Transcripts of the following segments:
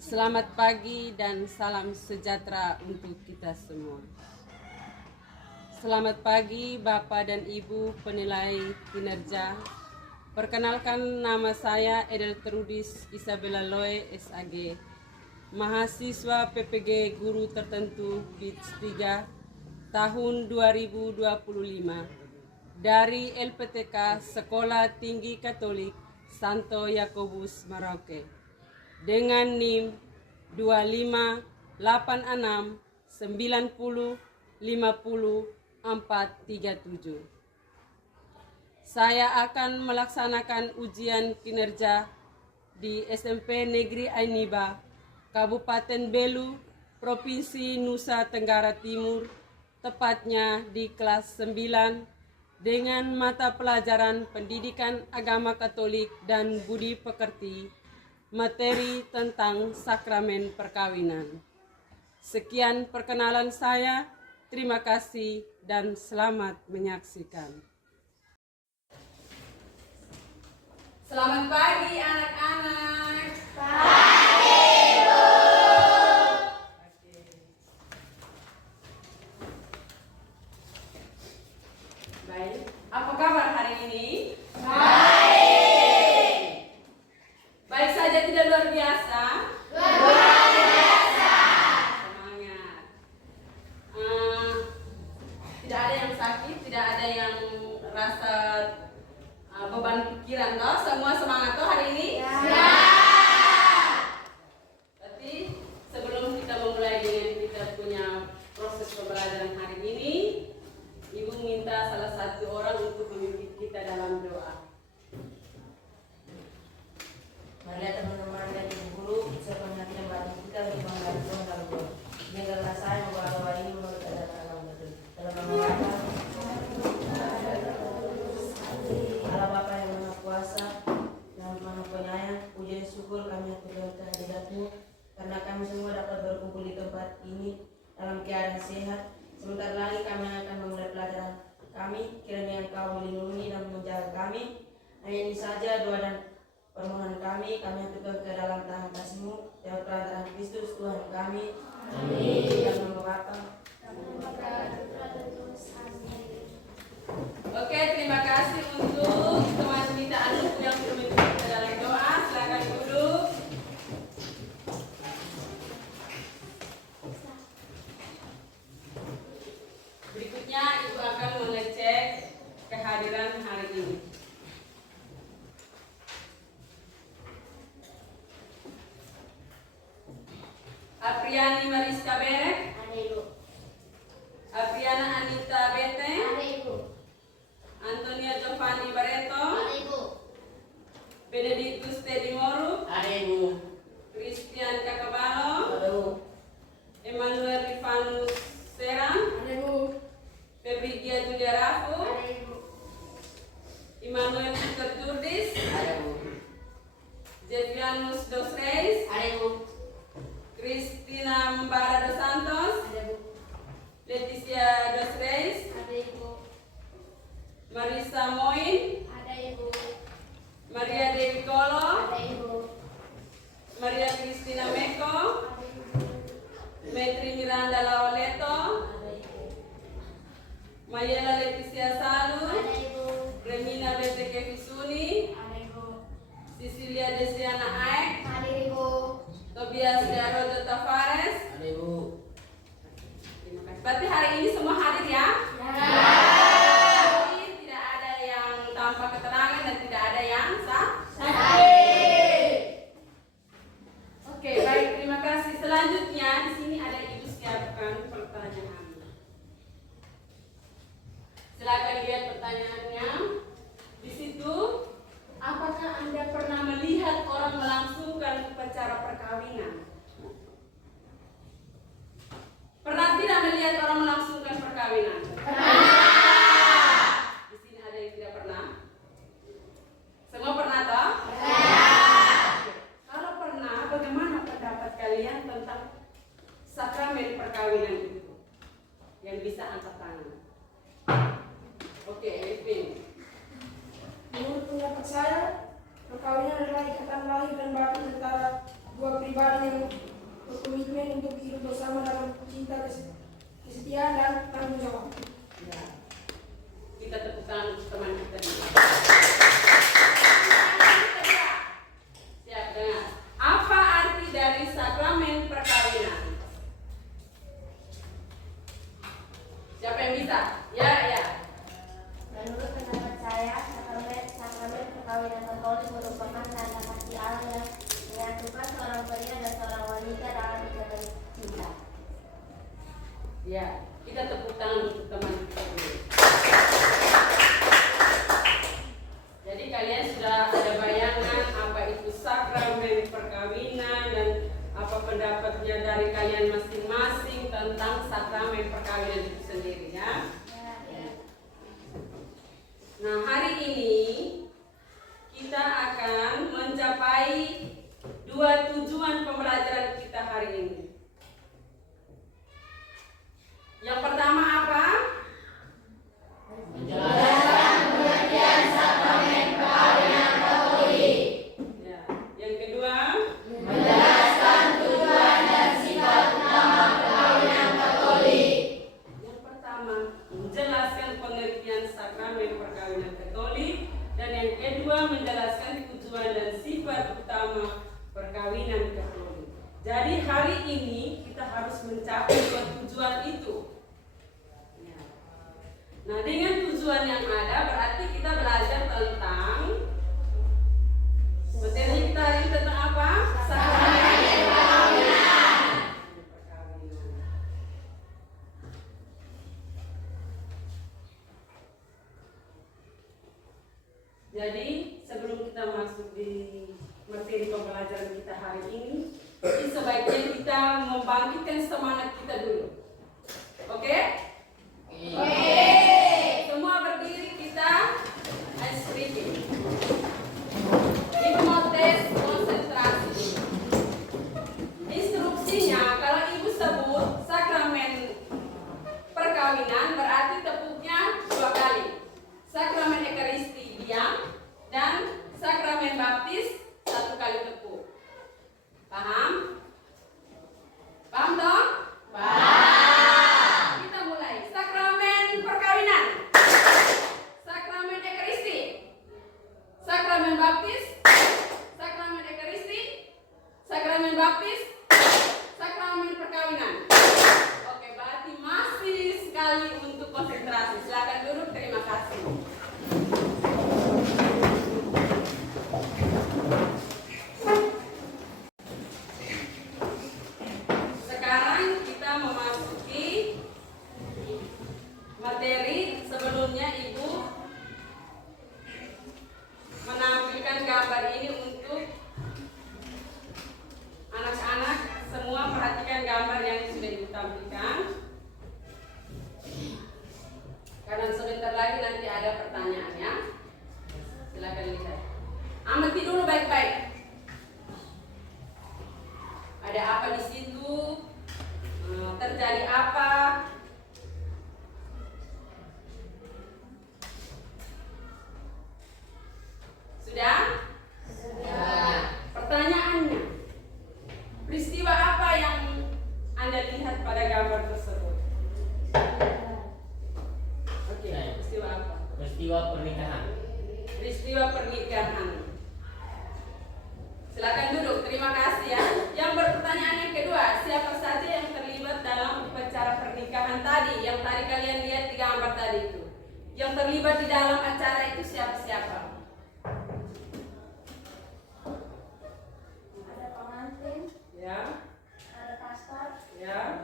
Selamat pagi dan salam sejahtera untuk kita semua. Selamat pagi Bapak dan Ibu penilai kinerja. Perkenalkan, nama saya Edeltrudis Isabella Loe SAG, mahasiswa PPG Guru Tertentu BITS 3 tahun 2025 dari LPTK Sekolah Tinggi Katolik Santo Yakobus Merauke dengan NIM 25869050437. Saya akan melaksanakan ujian kinerja di SMP Negeri Ainiba, Kabupaten Belu, Provinsi Nusa Tenggara Timur, tepatnya di kelas 9 dengan mata pelajaran Pendidikan Agama Katolik dan Budi Pekerti, materi tentang sakramen perkawinan. Sekian perkenalan saya. Terima kasih dan selamat menyaksikan. Selamat pagi anak-anak. Pagi, Bu. Baik, apa kabar hari ini? Baik. Baik saja, tidak luar biasa? Luar biasa. Semangat. Tidak ada yang sakit, tidak ada yang rasa beban pikiran, toh? Semua semangat toh hari ini? Ya. Berarti sebelum kita memulai dengan kita punya proses pembelajaran hari ini, Ibu minta salah satu orang untuk memimpin kita dalam doa. Marilah teman-teman dan ibu guru, siapkan hati dan batin kita bagi bangga Tuhan dalam doa. Janganlah saya membawa doa ini menurut ajaran agama betul. Dalam nama Allah Bapa yang Maha Kuasa dan Maha Penyayang, puji dan syukur kami aturkan kehadirat-Mu karena kami semua dapat berkumpul di tempat ini dalam keadaan sehat. Sebentar lagi kami akan memulai pelajaran kami. Kiranya Engkau melindungi dan menjaga kami. Hanya ini saja doa dan permohonan kami aturkan ke dalam tangan kasih-Mu lewat perantaraan Kristus Tuhan kami. Amin. Dalam nama Bapa. Oke, terima kasih untuk teman kita Anu yang sudah memimpin kita dalam doa. Silakan duduk. Berikutnya Ibu akan mengecek kehadiran hari ini. Apriani Mariska Berek, Ada Ibu. Apriana Anita Bete, Ada Ibu. Antonia Giovanni Barreto, Ada Ibu. Benedictus Teddy Moru, Ada Ibu. Christian Kakabalo, Aduh. Emmanuel Rifanus Serang, Ada Ibu. Febrigia Julia Rafu, Ada Ibu. Immanuel Victor Jurdis, Ada Ibu. Jevianus Dos Reis, Ada Ibu. Cristina Mbara dos Santos, Ada Ibu. Leticia Dos Reis, Ada Ibu. Marisa Moin, Ada Ibu. Maria Dewi Kolo, Ada Ibu. Maria Cristina Meko, Ada Ibu. Metri Miranda Laoleto, Ada Ibu. Mayela Leticia Salu, Ada Ibu. Remina BTK Visuni, Ada Ibu. Sicilia Desiana Aek, Ada Ibu. Tobias Darojo Tavares. Ada Ibu. Terima kasih. Berarti hari ini semua hadir ya? Ya. Jadi tidak ada yang tanpa keterangan dan tidak ada yang sah. Oke, baik, terima kasih. Selanjutnya di sini ada Ibu siapkan pertanyaan. Silakan lihat pertanyaannya. Di situ, apakah Anda pernah melihat orang melangsungkan upacara perkawinan? Pernah tidak melihat orang melangsungkan perkawinan? Di sini ada yang tidak pernah? Semua pernah toh? Kalau pernah, bagaimana pendapat kalian tentang sakramen perkawinan itu? Yang bisa angkat tangan. Oke, Evin. Menurut pendapat saya, perkawinan adalah ikatan lahir dan batin antara dua pribadi yang berkomitmen untuk hidup bersama dalam cinta, kesetiaan, dan tanggung jawab. Ya. Kita tepuk tangan untuk teman kita dulu. Siap dengar. Apa arti dari sakramen perkawinan? Siapa yang bisa? Ya, ya. Menurut pendapat saya, sakramen perkawinan Katolik merupakan tanda kasih Allah yang menyatukan seorang pria dan seorang wanita dalam ikatan cinta. Ya, kita tepuk tangan untuk teman kita dulu. Jadi kalian sudah ada bayangan apa itu sakramen perkawinan dan apa pendapatnya dari kalian masing-masing tentang sakramen perkawinan itu sendiri ya. Nah, hari ini kita akan mencapai dua tujuan pembelajaran kita hari ini. Yang pertama apa? Menjelaskan pengertian sakramen perkawinan Katolik. Ya. Yang kedua, Menjelaskan tujuan dan sifat utama perkawinan Katolik. yang pertama menjelaskan pengertian sakramen perkawinan Katolik dan yang kedua menjelaskan tujuan dan sifat utama perkawinan Katolik. Jadi hari ini kita harus mencapai dua tujuan itu. Ya. Nah, dengan tujuan yang ada berarti kita belajar tentang materi kita hari ini tentang apa? Sakramen perkawinan. Jadi sebelum kita masuk di materi pembelajaran kita hari ini, sebaiknya kita membangkitkan semangat kita dulu. Oke? Semua berdiri, kita ice breathing. Hipnotis konsentrasi. Instruksinya kalau ibu sebut sakramen perkawinan berarti tepuknya 2 kali. Sakramen Ekaristi diam dan sakramen baptis 1 kali tepuk. Paham? Paham dong? Paham. Kita mulai. Sakramen perkawinan, sakramen Ekaristi, sakramen baptis, sakramen Ekaristi, sakramen baptis, sakramen perkawinan. Oke, berarti masih sekali untuk konsentrasi. Silakan duduk. Terima kasih. Sekarang kita memasuki materi. Sebelumnya ibu menampilkan gambar ini untuk anak-anak semua. Perhatikan gambar yang sudah ibu tampilkan, karena sebentar lagi nanti ada pertanyaannya. Silakan lihat. Amati dulu baik-baik. Ada apa di situ? Terjadi apa? Sudah? Sudah. Pertanyaannya, peristiwa apa yang Anda lihat pada gambar tersebut? Oke, peristiwa apa? Peristiwa pernikahan. Peristiwa pernikahan. Silakan duduk. Terima kasih ya. Yang berpertanyaan yang kedua, siapa saja yang terlibat dalam upacara pernikahan tadi? Yang tadi kalian lihat di gambar tadi itu. Yang terlibat di dalam acara itu siapa-siapa? Ada pengantin, Ya, ada pastor, ya.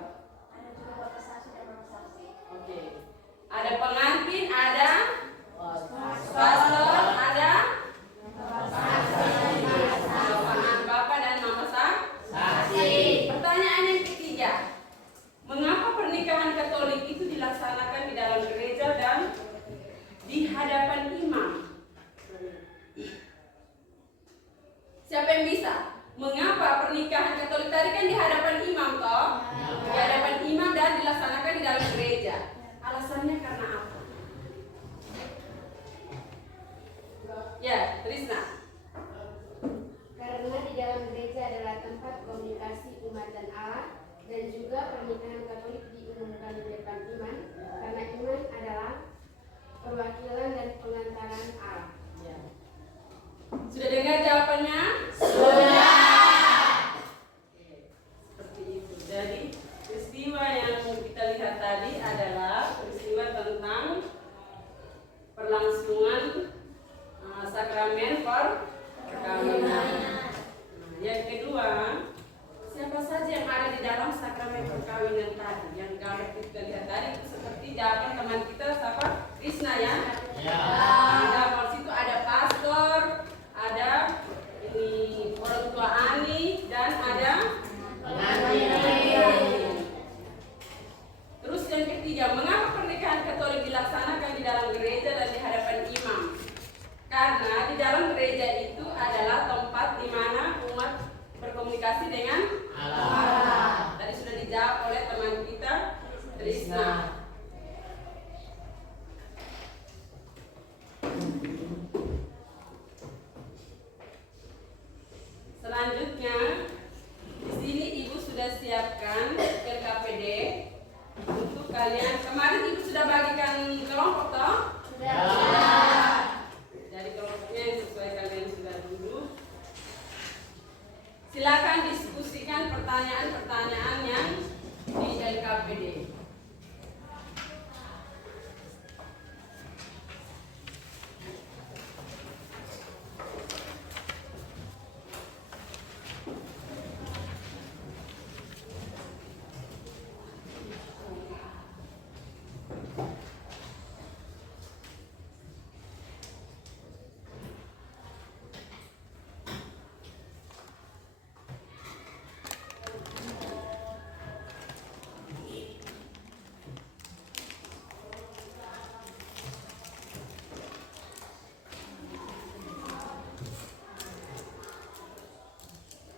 ada juga bapak saksi dan mama saksi. Oke. Ada pengantin, ada pastor, ada bapak dan mama saksi. Pertanyaan yang ketiga, mengapa pernikahan Katolik itu dilaksanakan di dalam gereja dan di hadapan imam? Siapa yang bisa? Mengapa pernikahan Katolik tadi kan di hadapan imam toh? Di hadapan imam dan dilaksanakan di dalam gereja. Alasannya karena apa? Ya, Trisna. Karena di dalam gereja adalah tempat Sudah dengar jawabannya? Seperti itu. Jadi peristiwa yang kita lihat tadi adalah peristiwa tentang perlangsungan sakramen perkawinan. Nah, yang kedua, siapa saja yang ada di dalam sakramen perkawinan tadi? Yang gambar kita lihat tadi itu seperti jawaban teman kita siapa? Krisna ya. Di dalam situ ada pastor, ada ini orang tua Ani, dan ada Terus yang ketiga, mengapa pernikahan Katolik dilaksanakan di dalam gereja dan di hadapan imam? Karena di dalam gereja itu adalah tempat di mana umat berkomunikasi dengan Allah. Tadi sudah dijawab oleh teman kita, Trisna. Selanjutnya, di sini Ibu sudah siapkan LKPD untuk kalian. Kemarin Ibu sudah bagikan kelompok toh? Jadi kelompoknya yang sesuai kalian sudah dulu. Silakan diskusikan pertanyaan-pertanyaan yang di LKPD.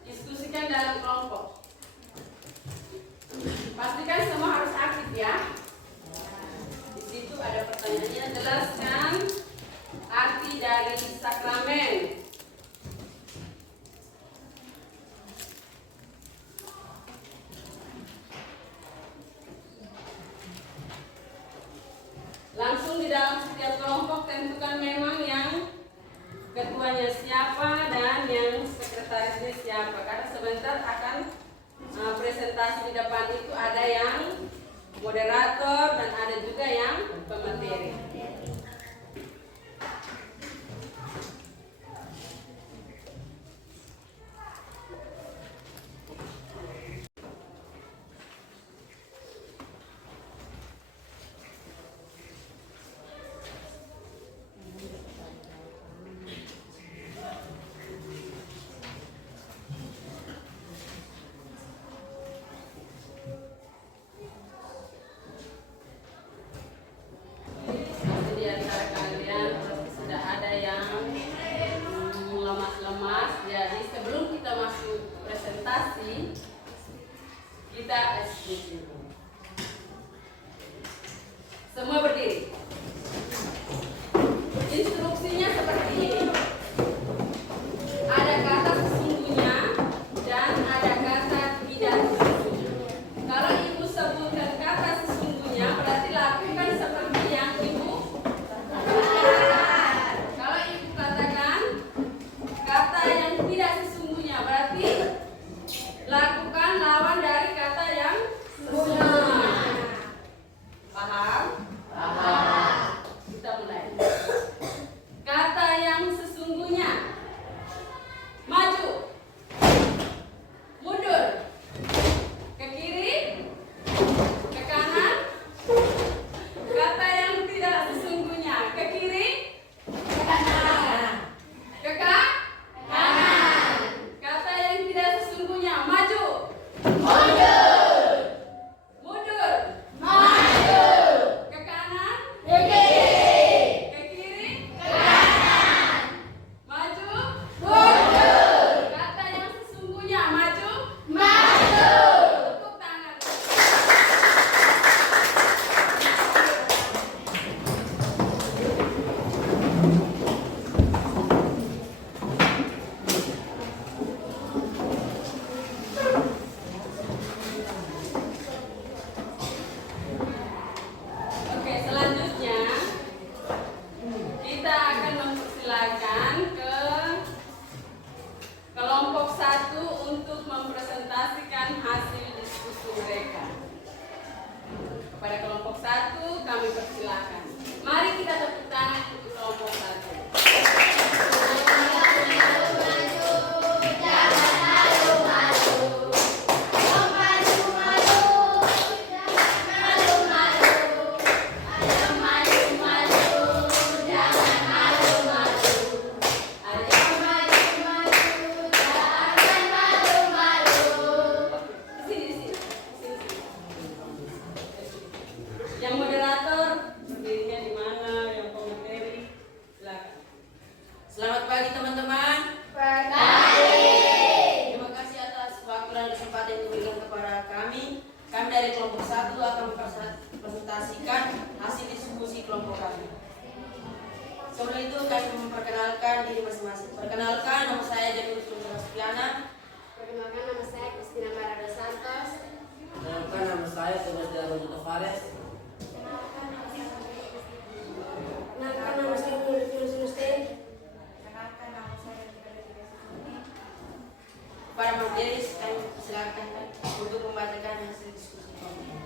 Diskusikan dalam kelompok. Pastikan semua harus aktif ya. Di situ ada pertanyaannya. Jelaskan arti dari sakramen. Langsung di dalam setiap kelompok tentukan memang yang ketuanya siapa dan yang sekretarisnya siapa, karena sebentar akan presentasi di depan itu ada yang moderator dan ada juga yang pemateri. Perkenalkan, nama saya Jepun Supiana. Perkenalkan, nama saya Christina Marado Santos. Perkenalkan, nama saya Thomas Darwono Tavares. Perkenalkan, nama saya Putri Kristi. Perkenalkan, nama saya Nurul Sunusten. Perkenalkan, nama saya Tika Sunusti. Para materi kami silakan untuk membacakan hasil diskusi kami.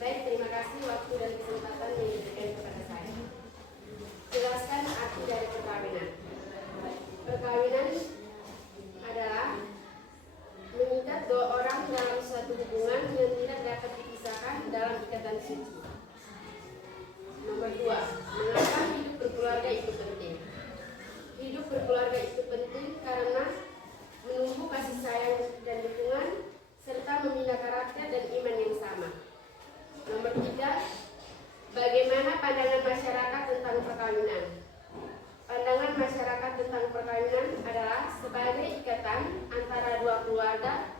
Baik, terima kasih waktu dan kesempatan yang diberikan kepada saya. Jelaskan arti dari perkawinan. Perkawinan adalah mengikat dua orang dalam suatu hubungan yang tidak dapat dipisahkan dalam ikatan suci. Nomor 2, mengapa hidup berkeluarga itu penting? Hidup berkeluarga itu penting karena menumbuh kasih sayang dan dukungan serta membina karakter dan iman yang sama. Nomor 3, bagaimana pandangan masyarakat tentang perkawinan? Pandangan masyarakat tentang perkawinan adalah sebagai ikatan antara dua keluarga,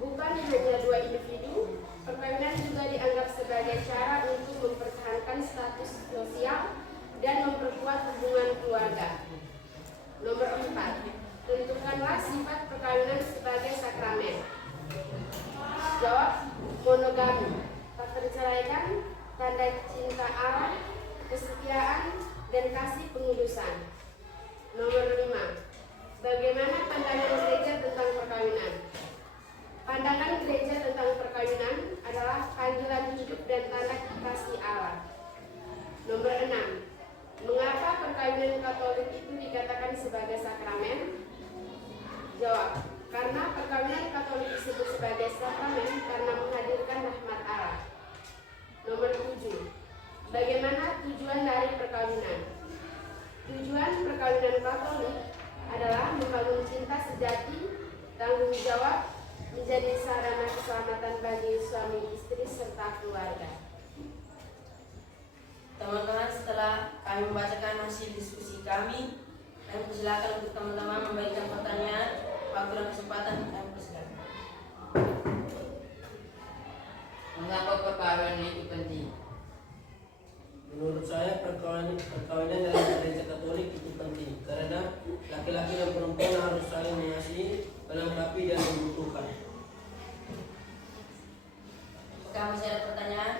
bukan hanya dua individu. Perkawinan juga dianggap sebagai cara untuk mempertahankan status sosial dan memperkuat hubungan keluarga. Nomor 4, tentukanlah sifat perkawinan sebagai sakramen. Jawab, monogami, tak terceraikan, tanda cinta Allah, kesetiaan, dan kasih pengudusan. Nomor 5, bagaimana pandangan gereja tentang perkawinan? Pandangan gereja tentang perkawinan adalah panggilan hidup dan tanda kasih Allah. Nomor 6, mengapa perkawinan Katolik itu dikatakan sebagai sakramen? Jawab, karena perkawinan Katolik disebut sebagai sakramen karena menghadirkan rahmat Allah. Nomor 7, bagaimana tujuan dari perkawinan? Tujuan perkawinan Katolik adalah membangun cinta sejati, tanggung jawab, menjadi sarana keselamatan bagi suami istri serta keluarga. Teman-teman, setelah kami membacakan hasil diskusi kami persilakan untuk teman-teman memberikan pertanyaan. Waktu dan kesempatan kami persilakan. Mengapa perkawinan itu penting? Menurut saya perkawinan dalam gereja Katolik itu penting karena laki-laki dan perempuan harus saling mengasihi, melengkapi dan membutuhkan. Apakah masih ada pertanyaan?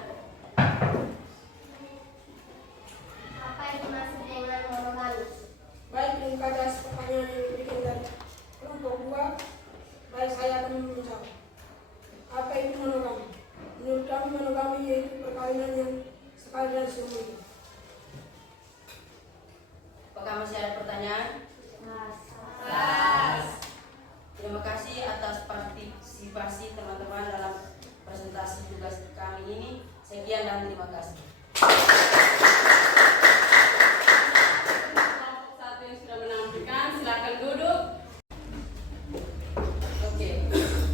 Apa yang dimaksud dengan monogami? Baik, terima kasih atas pertanyaan yang diberikan dari kelompok 2. Baik, saya akan menjawab. Apa itu monogami? Menurut kami, monogami yaitu perkawinan yang sekali dan seumur. Apakah masih ada pertanyaan? Terima kasih atas partisipasi teman-teman dalam presentasi tugas kami ini. Sekian dan terima kasih. Kelompok 1 yang sudah menampilkan, silakan duduk. Oke,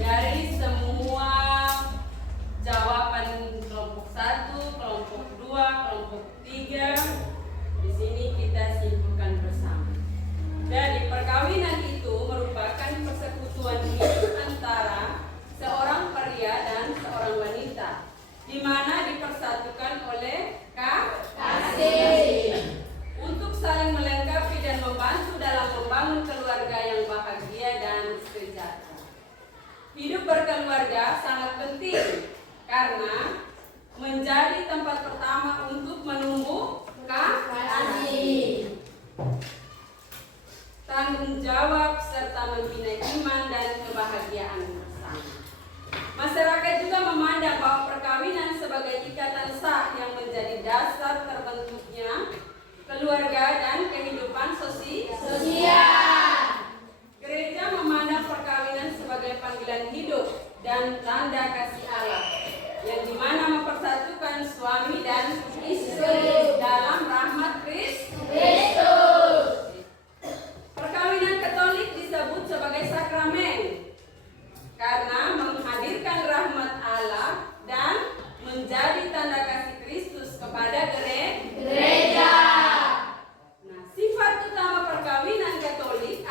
dari semua jawaban kelompok 1, kelompok 2, kelompok 3, di sini kita simpulkan bersama. Jadi perkawinan itu merupakan persekutuan hidup antara seorang pria dan seorang wanita, di mana dipersatukan oleh kasih untuk saling melengkapi dan membantu dalam membangun keluarga yang bahagia dan sejahtera. Hidup berkeluarga sangat penting karena menjadi tempat pertama untuk menumbuh kasih, tanggung jawab, serta membina iman dan kebahagiaan bersama. Masyarakat juga memandang bahwa perkawinan sebagai ikatan sah yang menjadi dasar terbentuknya keluarga dan kehidupan sosial. Gereja memandang perkawinan sebagai panggilan hidup dan tanda kasih Allah, yang dimana mempersatukan suami dan istri dalam rahmat Kristus. Perkawinan Katolik disebut sebagai sakramen karena menghadirkan rahmat Allah dan menjadi tanda kasih Kristus kepada gereja. Nah, sifat utama perkawinan Katolik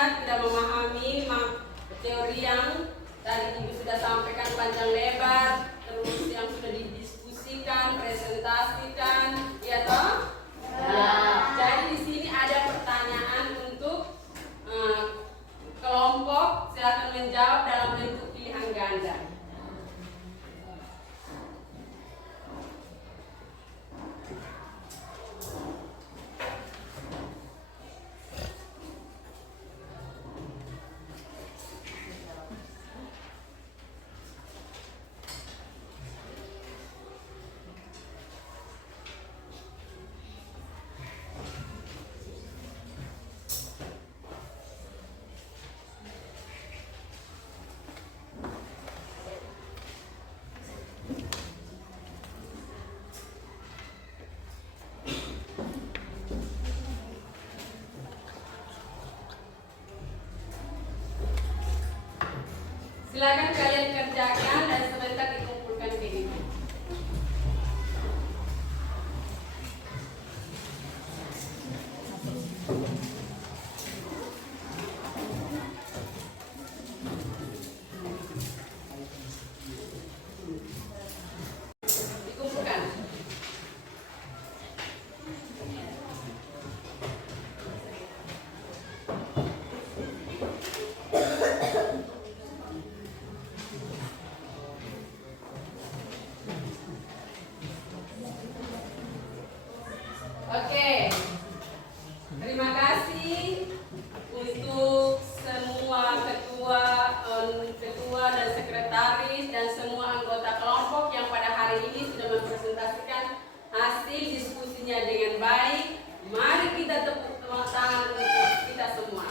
tidak memahami teori yang tadi Ibu sudah sampaikan panjang lebar, terus yang sudah didiskusikan, presentasikan, ya toh? Ya. Jadi di sini ada pertanyaan untuk kelompok, silakan menjawab dalam bentuk pilihan ganda. Silakan kalian kerjakan dan sebentar dikumpulkan ke ini. Dikumpulkan. Oke, terima kasih untuk semua ketua dan sekretaris dan semua anggota kelompok yang pada hari ini sudah mempresentasikan hasil diskusinya dengan baik. Mari kita tepuk tangan untuk kita semua.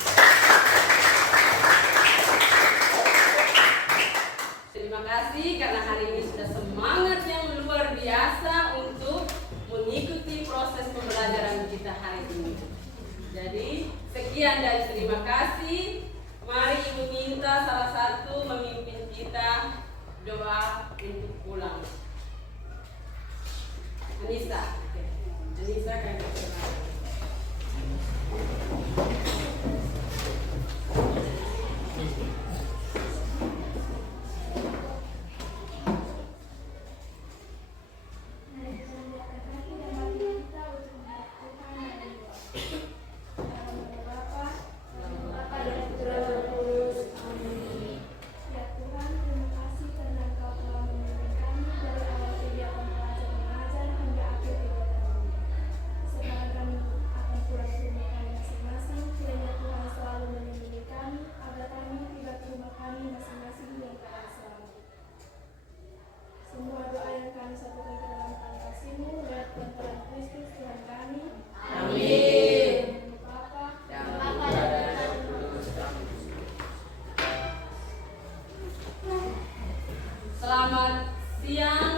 Terima kasih karena hari ini sudah semangat yang luar biasa untuk mengikuti proses pembelajaran kita hari ini. Jadi sekian dan terima kasih. Mari Ibu minta salah satu memimpin kita doa untuk pulang. Anissa. Anissa kan selamat siang.